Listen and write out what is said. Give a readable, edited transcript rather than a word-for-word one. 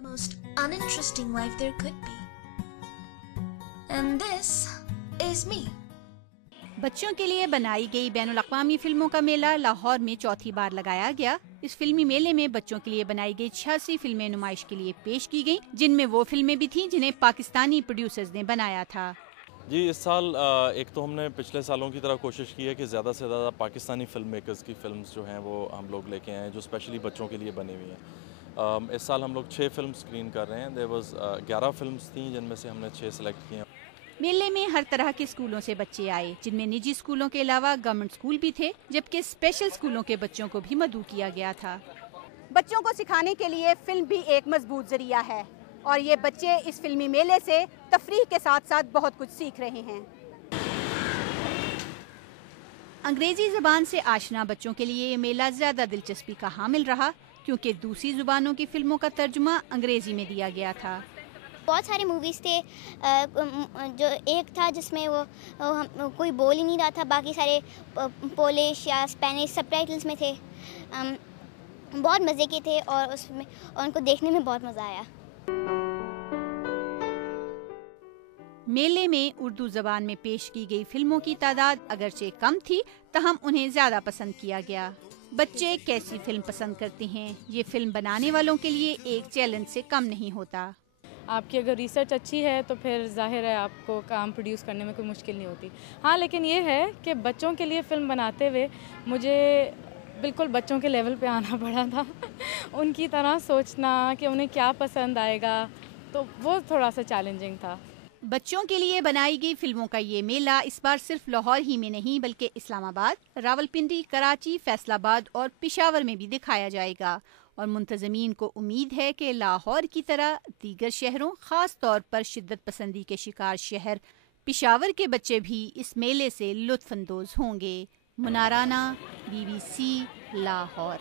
The most uninteresting life there could be. And this is me. بچوں کے لیے بنائی گئی بین الاقوامی فلموں کا میلہ لاہور میں چوتھی بار لگایا گیا۔ اس فلمی میلے میں بچوں کے لیے بنائی گئی 86 فلمیں نمائش کے لیے پیش کی گئیں، جن میں وہ فلمیں بھی تھیں جنہیں پاکستانی پروڈیوسرز نے بنایا تھا۔ جی اس سال ایک تو ہم نے پچھلے سالوں کی طرح کوشش کی ہے کہ زیادہ سے زیادہ پاکستانی فلم میکرز کی فلمز جو ہیں وہ ہم لوگ لے کے آئے ہیں جو اسپیشلی بچوں کے لیے بنی ہوئی ہیں۔ اس سال ہم لوگ 6 فلم سکرین کر رہے ہیں۔ دیر واز 11 فلمز تھیں جن میں سے ہم نے 6 سلیکٹ کی ہیں۔ میلے میں ہر طرح کے اسکولوں سے بچے آئے، جن میں نجی اسکولوں کے علاوہ گورنمنٹ اسکول بھی تھے، جبکہ اسپیشل اسکولوں کے بچوں کو بھی مدعو کیا گیا تھا۔ بچوں کو سکھانے کے لیے فلم بھی ایک مضبوط ذریعہ ہے اور یہ بچے اس فلمی میلے سے تفریح کے ساتھ ساتھ بہت کچھ سیکھ رہے ہیں۔ انگریزی زبان سے آشنا بچوں کے لیے یہ میلہ زیادہ دلچسپی کا حامل رہا، کیونکہ دوسری زبانوں کی فلموں کا ترجمہ انگریزی میں دیا گیا تھا۔ بہت سارے موویز تھے، جو ایک تھا جس میں وہ کوئی بول ہی نہیں رہا تھا، باقی سارے پولش یا اسپینش سب ٹائٹلز میں تھے۔ بہت مزے کے تھے اور اس میں ان کو دیکھنے میں بہت مزہ آیا۔ میلے میں اردو زبان میں پیش کی گئی فلموں کی تعداد اگرچہ کم تھی، تاہم انہیں زیادہ پسند کیا گیا۔ بچے کیسی فلم پسند کرتے ہیں، یہ فلم بنانے والوں کے لیے ایک چیلنج سے کم نہیں ہوتا۔ آپ کی اگر ریسرچ اچھی ہے تو پھر ظاہر ہے آپ کو کام پروڈیوس کرنے میں کوئی مشکل نہیں ہوتی۔ ہاں لیکن یہ ہے کہ بچوں کے لیے فلم بناتے ہوئے مجھے بالکل بچوں کے لیول پہ آنا پڑا تھا، ان کی طرح سوچنا کہ انہیں کیا پسند آئے گا، تو وہ تھوڑا سا چیلنجنگ تھا۔ بچوں کے لیے بنائی گئی فلموں کا یہ میلہ اس بار صرف لاہور ہی میں نہیں بلکہ اسلام آباد، راولپنڈی، کراچی، فیصل آباد اور پشاور میں بھی دکھایا جائے گا، اور منتظمین کو امید ہے کہ لاہور کی طرح دیگر شہروں، خاص طور پر شدت پسندی کے شکار شہر پشاور کے بچے بھی اس میلے سے لطف اندوز ہوں گے۔ منارانا، BBC لاہور۔